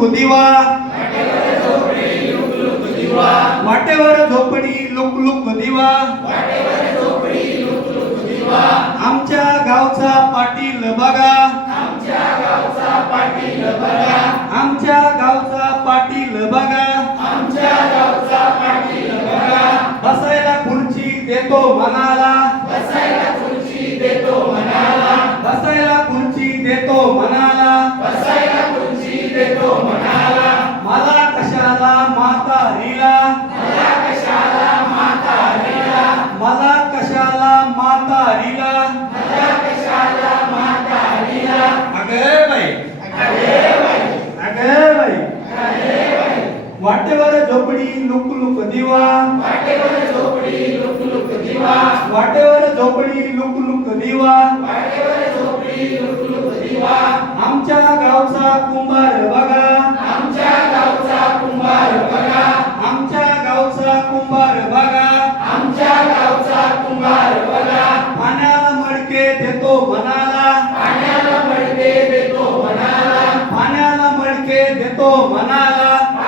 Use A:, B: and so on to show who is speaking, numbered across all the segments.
A: Look दिवा वाटेवर झोपडी लुक लुक दिवा आमच्या गावचा पाटील बघा. आमच्या गावचा पाटील बघा. बसायला खुर्ची देतो म्हणाल वाटेवर झोपडी लुक लुक दिवा. वाटेवर झोपडी लुक लुक दिवा. आमच्या गावचा कुंभार बघा. आमच्या गावचा कुंभार बघा. पाण्याला मडके देतो मनाला. पाण्याला मडके देतो मनाला. मला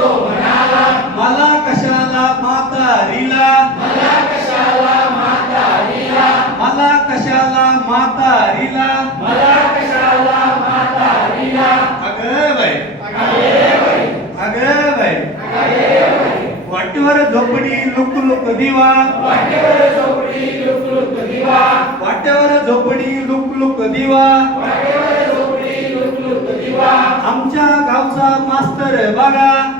A: मला कशाला म्हातारीला? मला कशाला म्हातारीला. अगं बाई. अगं बाई. वाटेवर झोपडी लुक लुक दिवा. वाटेवर झोपडी लुक लुक दिवा. आमच्या गावचा मास्तर बघा.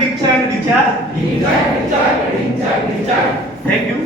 A: டிச்சாங் டிச்சா டிச்சாங் டிச்சாங் டிச்சாங் டிச்சாங் தேங்க்யூ